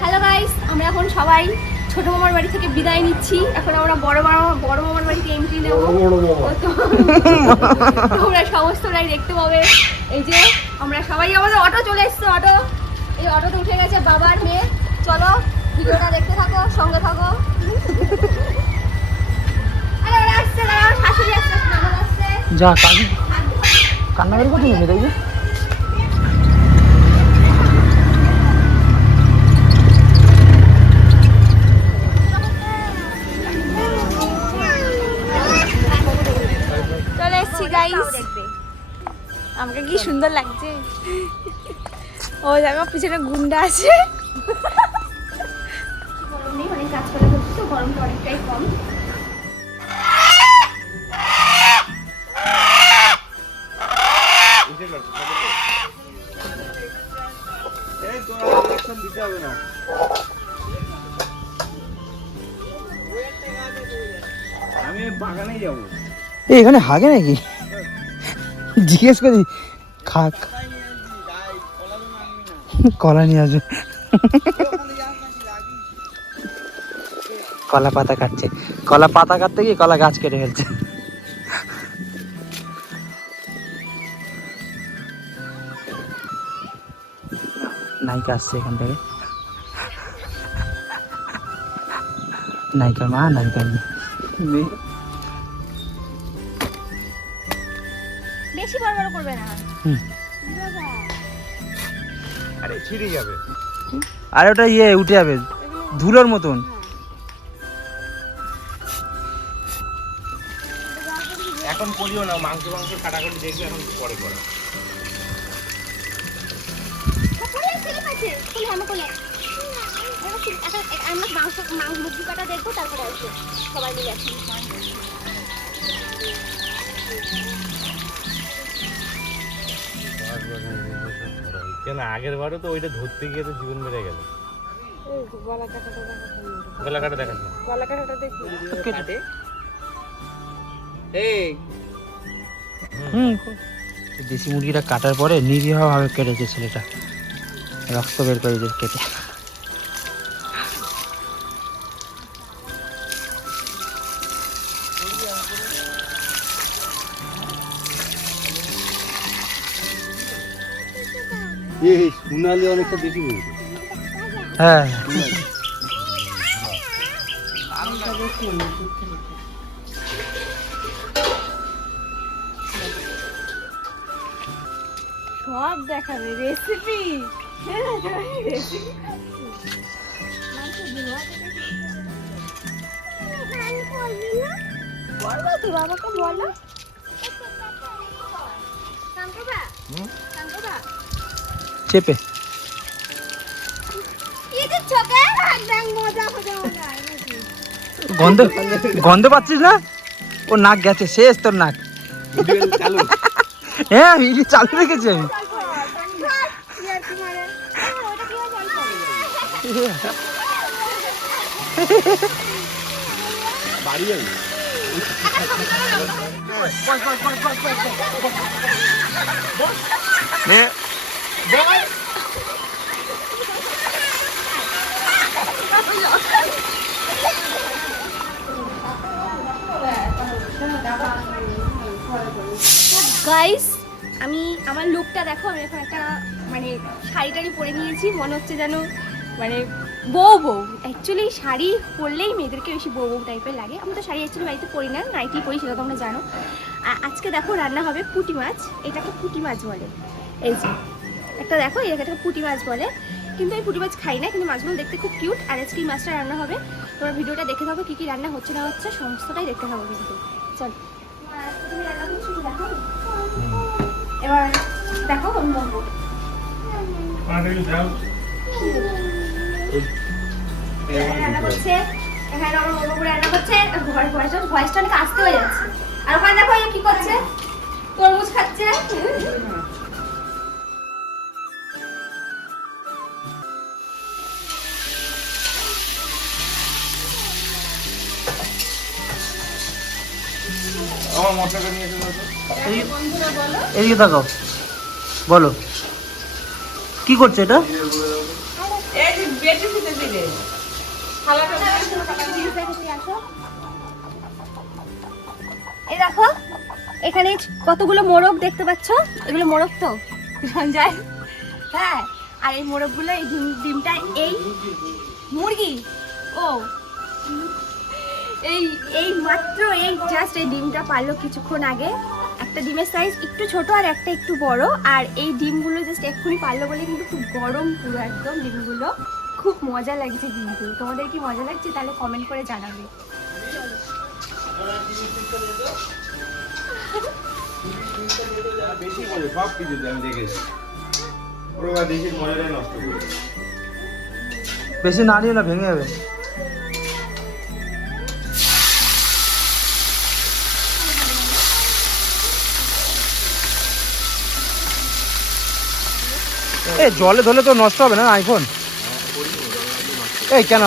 Hello guys আমরা এখন সবাই ছোট মামার বাড়ি থেকে বিদায় নিচ্ছি। এখন আমরা বড় মামা বড় মামার বাড়িতে এন্ট্রি নেব। তোমরা সমস্তটাই দেখতে পাবে। এই যে আমরা সবাই আমাদের অটো চলে এসছে অটো। এই অটোতে উঠে গেছে বাবার মেয়ে। চলো ভিডিওটা দেখতে থাকো সঙ্গে থাকো। যা কান্নাকারি করছিস নাকি দেখবি? কি সুন্দর লাগছে। ও দেখো পিছনে গুন্ডা আছে। অনেক কাজ করা হচ্ছে তো গরমটা অনেকটাই কম আমি বাগানেই যাব। এখানে হাগে নাকি? জিজ্ঞেস করি খাক। কলা নিয়ে আসবে। কলা পাতা কাটছে। কলা পাতা কাটতে গিয়ে কলা গাছ কেটে ফেলছে। নায়িকা আসছে এখান থেকে। নায়িকা মা নায়িকা মেয়ে। বড় করবে না। আরে ছিঁড়ে যাবে। আর ওটা ইয়ে উঠে যাবে ধুলোর মতন। এখন করিও না মাংস মাংস কাটাকাটি দেখবে এখন পরে করো। আমার মাংস মাংস মুরগি কাটা দেখব তারপরে আসব। সবাই মিলে আসি কেন আগের বারও তো ওইটা ধরতে গিয়ে তো জীবন বেড়ে গেল। গলা কাটাটা দেখো গলা কাটা দেখাচ্ছ। গলা কাটাটা দেখি। কাটে। হুম। দেশি মুরগিটা কাটার পরে নিরীহভাবে কেটেছে ছেলেটা। রক্ত বের করে কেটে। এই সোনালি অনেকটা বেশি হ্যাঁ সব দেখাবে রেসিপি বলব তো বাবাকে বলো। চেপে। গন্ধ গন্ধ পাচ্ছিস না? ও নাক গেছে, শেষ তোর নাক। হ্যাঁ ইডি চালু রেখেছি আমি। যাবে গাইস আমি আমার লুকটা দেখো, আমি এখন একটা মানে শাড়ি টাড়ি পরে নিয়েছি। মনে হচ্ছে যেন মানে বউ বউ। অ্যাকচুয়ালি শাড়ি পরলেই মেয়েদেরকে বেশি বউ বউ টাইপের লাগে। আমি তো শাড়ি অ্যাকচুয়ালি বাড়িতে পরি না নাইটি পরি, সেটা তোমরা জানো। আজকে দেখো রান্না হবে পুটি মাছ, এটাকে পুঁটি মাছ বলে। এই যে, একটা দেখো, এটাকে একটা পুঁটি মাছ বলে। কিন্তু আমি পুঁটি মাছ খাই না, কিন্তু মাছগুলো দেখতে খুব কিউট আর আজকে মাছটা রান্না হবে। তোমরা ভিডিওটা দেখে থাকো, কী কী রান্না হচ্ছে না হচ্ছে, সমস্তটাই দেখতে থাকো কিন্তু। চল। এবার দেখো আমি বলব। রান্না করছে এখানে আমার মোমো রান্না করছে ঘরে ভয়েসটা ভয়েসটা অনেক আসতে হয়ে যাচ্ছে। আর ওখানে দেখো কি করছে? তরমুজ খাচ্ছে। আমার মশলাটা নিয়ে। বলো। এদিকে তাকাও। বলো। কি করছে এটা? এই দেখো এখানে কতগুলো মোরগ দেখতে পাচ্ছ? এগুলো মোরগ তো সঞ্জয়। হ্যাঁ আর এই মোরগগুলো এই ডিম ডিমটা এই মুরগি। ও এই এই মাত্র এই জাস্ট এই ডিমটা পারল কিছুক্ষণ আগে। একটা ডিমের সাইজ একটু ছোট আর একটা একটু বড়। আর এই ডিমগুলো জাস্ট এক্ষুনি পারল বলে কিন্তু খুব গরম পুরো একদম ডিমগুলো। খুব মজা লাগছে কিন্তু। তোমাদের কি মজা লাগছে? তাহলে কমেন্ট করে জানাবে। বেশি সব আমি দেখেছি। নাড়িও না ভেঙে যাবে। এ জলে ধরলে তো নষ্ট হবে না আইফোন এই কেন?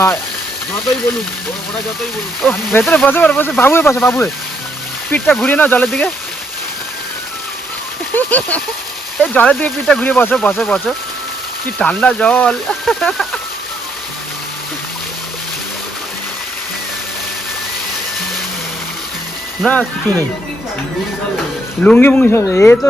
যতই বলুক ওরা যতই বলুক। ও ভেতরে বসে পারে বসে বাবুয়ে বসে বাবুয়ে। পিঠটা ঘুরিয়ে নাও জলের দিকে। এই জলের দিকে পিঠটা ঘুরিয়ে বসো বসো বসো। কি ঠান্ডা জল। না কিছু নেই। লুঙ্গি মুঙ্গি সব এ তো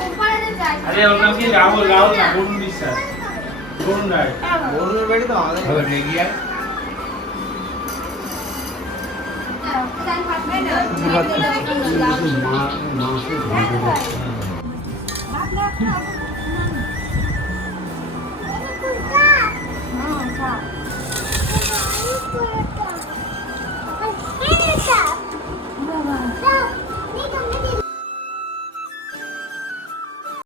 আরে ওর নাম কি? রাহুল রাহুল না বরুণ বিশ্বাস। বরুণ রায়। বরুণের বাড়ি তো আমাদের। গিয়া